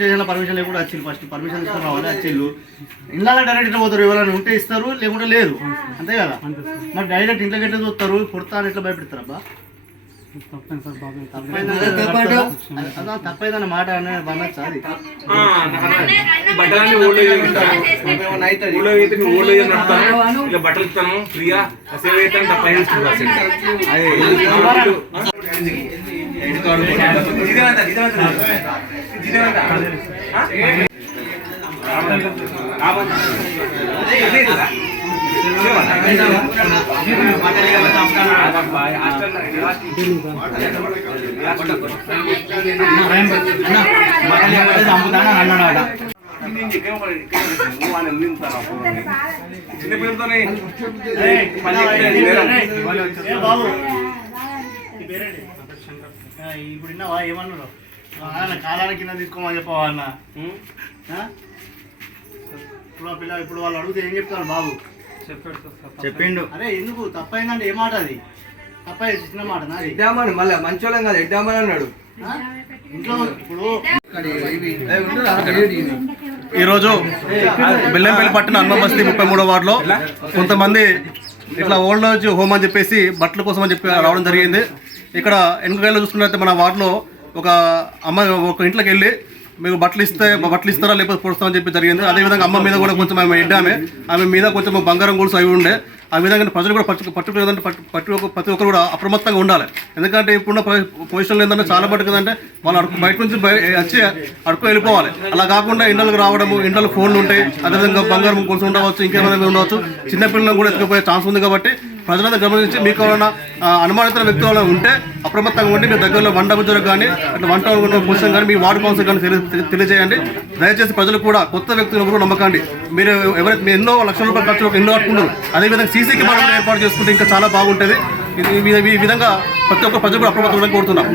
స్టేషన్లో పర్మిషన్ లేకుండా వచ్చింది. ఫస్ట్ పర్మిషన్ తీసుకుని రావాలి వచ్చిళ్ళు. ఇంట్లో డైరెక్ట్ పోతారు, ఎవరైనా ఉంటే ఇస్తారు, లేకుంటే లేదు. అంతే కదా. మరి డైరెక్ట్ ఇంట్లోకి ఎట్లా చూస్తారు, కొడతారు, ఎట్లా భయపెడతారు? అబ్బా తప్పైందన్న మాట అనేది బండచ్చు. అది బట్టలు ఇస్తాను ఫ్రీగా సేవ్ అవుతాను తప్ప చిన్నపిల్లలతోనే ఇప్పుడు విన్నావా ఏమన్నారు? కాలానికి కింద తీసుకోమని చెప్పవా? ఇప్పుడు వాళ్ళు అడిగితే ఏం చెప్తారు? బాబు చెప్పిండు. అరే ఎందుకు తప్పైందంటే ఏ మాట? అది తప్ప చిన్న మాట. ఎడ్డామని మళ్ళీ మంచోళ్ళం కాదు, ఎడ్డామని అన్నాడు ఇంట్లో. ఇప్పుడు ఈరోజు బెల్లంపల్లి పట్టిన హనుమాన్ బస్తీ 33వ వార్డులో కొంతమంది ఇట్లా ఓల్డ్ ఏజ్ హోమ్ అని చెప్పేసి బట్టల కోసం అని చెప్పి రావడం జరిగింది. ఇక్కడ వెనుకలో చూసుకున్నట్లయితే మన వార్డులో ఒక అమ్మాయి ఒక ఇంట్లోకి వెళ్ళి మీకు బట్టలు ఇస్తారా లేకపోతే పొడుస్తామని చెప్పి జరిగింది. అదేవిధంగా అమ్మ మీద కూడా కొంచెం ఆమె ఎడ్డామే, ఆమె మీద కొంచెం బంగారం గొలుసు అవి ఉండే. ఆ విధంగా ప్రజలు కూడా ప్రతి ఒక్కరు కూడా అప్రమత్తంగా ఉండాలి. ఎందుకంటే ఇప్పుడున్న పొజిషన్లో ఏంటంటే చాలా పట్టుకుందంటే వాళ్ళు బయట నుంచి వచ్చి అడుకు వెళ్ళిపోవాలి. అలా కాకుండా ఇండ్లకు రావడము, ఇండ్లలో ఫోన్లు ఉంటాయి, అదేవిధంగా బంగారం గొలుసు ఉండవచ్చు, ఇంకేమైనా ఉండవచ్చు. చిన్నపిల్లలను కూడా ఎత్తుకుపోయే ఛాన్స్ ఉంది. కాబట్టి ప్రజలంతా గమనించి మీకు ఏమైనా అనుమానిత వ్యక్తులు ఉంటే అప్రమత్తంగా ఉండి మీ దగ్గరలో వంట బుజ్జులకు కానీ అట్లా వంట పొజిషన్ కానీ మీ వార్డు కౌన్సిల్ కానీ తెలియజేయండి. దయచేసి ప్రజలు కూడా కొత్త వ్యక్తులు ఎవరు నమ్మకండి. మీరు ఎవరైతే మీరు ఎన్నో లక్షల రూపాయల ఖర్చులు ఎన్నో కట్టుకుంటారు, అదేవిధంగా సీసీ కెమెరాలు ఏర్పాటు చేసుకుంటే ఇంకా చాలా బాగుంటుంది. ఈ విధంగా ప్రతి ఒక్క ప్రజలు కూడా అప్రమత్తంగా కోరుతున్నాం.